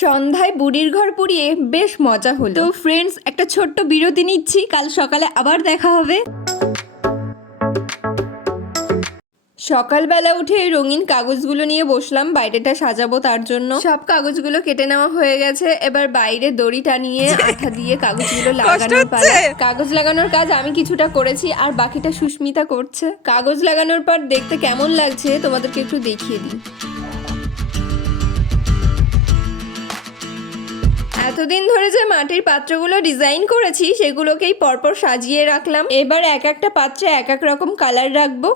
সন্ধ্যায় বুড়ির ঘর পুড়িয়ে বেশ মজা হলো। তো ফ্রেন্ডস, একটা ছোট্ট বিরতি নিচ্ছি, কাল সকালে আবার দেখা হবে। সকালবেলা উঠে রঙিন কাগজগুলো নিয়ে বসলাম, বাইরেটা সাজাবো তার জন্য। সব কাগজগুলো কেটে নেওয়া হয়ে গেছে, এবার বাইরে দড়ি টানিয়ে আঠা দিয়ে কাগজগুলো লাগানোর পালা। কাগজ লাগানোর কাজ আমি কিছুটা করেছি আর বাকিটা সুস্মিতা করছে। কাগজ লাগানোর পর দেখতে কেমন লাগছে তোমাদেরকে একটু দেখিয়ে দিই। এতদিন ধরে যে মাটির পাত্রগুলো ডিজাইন করেছি সেগুলোকেই পরপর সাজিয়ে রাখলাম। এবার এক একটা পাত্রে এক এক রকম কালার রাখবো।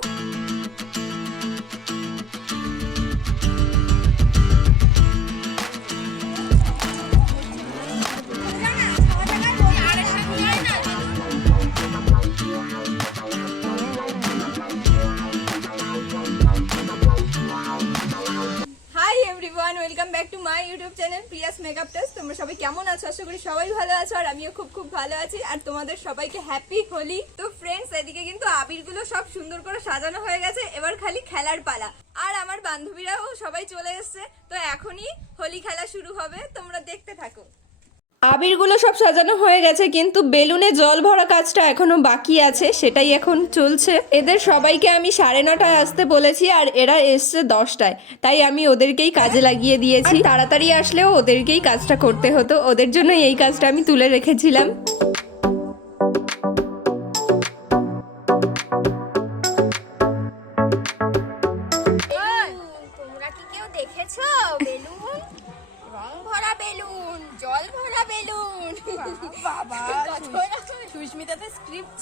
Welcome back to my YouTube channel Prius makeup test. তোমরা সবাই কেমন আছো? আশা করি সবাই ভালো আছো আর আমিও খুব ভালো আছি। আর তোমাদের সবাইকে হ্যাপি হোলি। তো ফ্রেন্ডস, এদিকে কিন্তু আবিরগুলো সব সুন্দর করে সাজানো হয়ে গেছে, এবার খালি খেলার পালা। আর আমার বান্ধবীরাও সবাই চলে এসছে, তো এখনই হোলি খেলা শুরু হবে, তোমরা দেখতে থাকো। আবিরগুলো সব সাজানো হয়ে গেছে, কিন্তু বেলুনে জল ভরা কাজটা এখনো বাকি আছে, সেটাই এখন চলছে। এদের সবাইকে আমি 9:30টায় আসতে বলেছি আর এরা এসছে 10টায়, তাই আমি ওদেরকেই কাজে লাগিয়ে দিয়েছি। তাড়াতাড়ি আসলেও ওদেরকেই কাজটা করতে হতো, ওদের জন্য এই কাজটা আমি তুলে রেখেছিলাম। তোমরা কি কেউ দেখেছো বেলুন? রং ভরা বেলুন, জল ভরা বেলুন। বাবা, সুস্মিতাতে স্ক্রিপ্ট।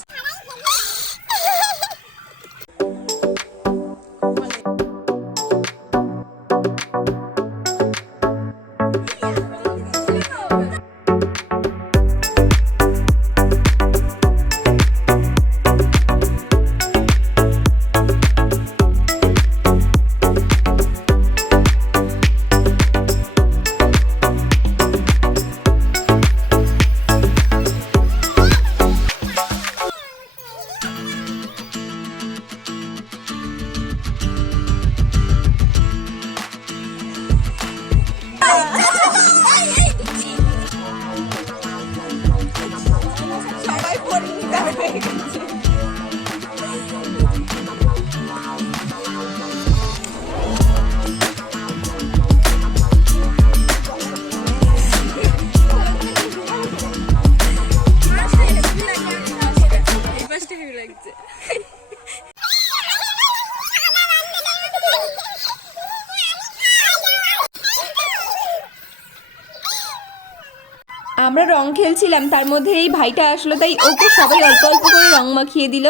আমরা রং খেলছিলাম, তার মধ্যে এই ভাইটা আসলো, তাই ওকে সবাই অল্প অল্প করে রং মাখিয়ে দিল।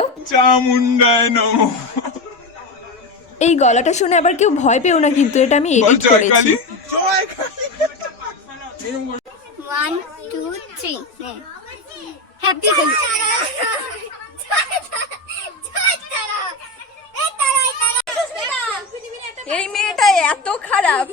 এই গলাটা শুনে আবার কেউ ভয় পেও না, কিন্তু এটা আমি এডিট করেছি। 1 2 3 হ্যাপি হোলি। এই মেয়েটা এত খারাপ।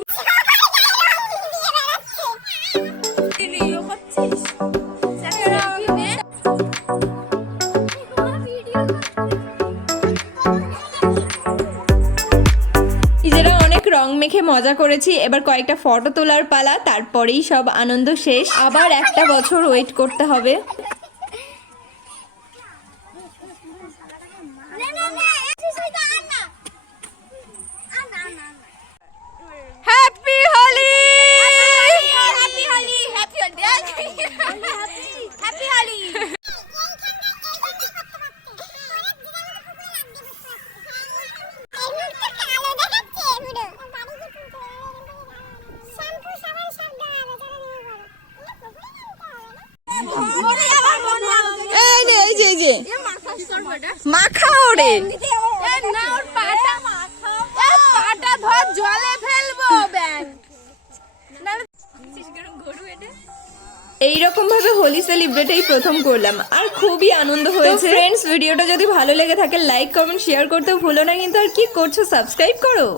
রং মেখে মজা করেছি, এবার কয়েকটা ফটো তোলার পালা, তারপরেই সব আনন্দ শেষ। আবার একটা বছর ওয়েট করতে হবে। Happy Holi, happy Holi, happy Holi, happy Holi. মাখাও রে, জলে ফেলবো। এইরকম ভাবে হোলি সেলিব্রেট এই প্রথম করলাম আর খুবই আনন্দ হয়েছে। ফ্রেন্ডস, ভিডিওটা যদি ভালো লেগে থাকে লাইক কমেন্ট শেয়ার করতে ভুলো না, কিন্তু আর কি করছো, সাবস্ক্রাইব করো।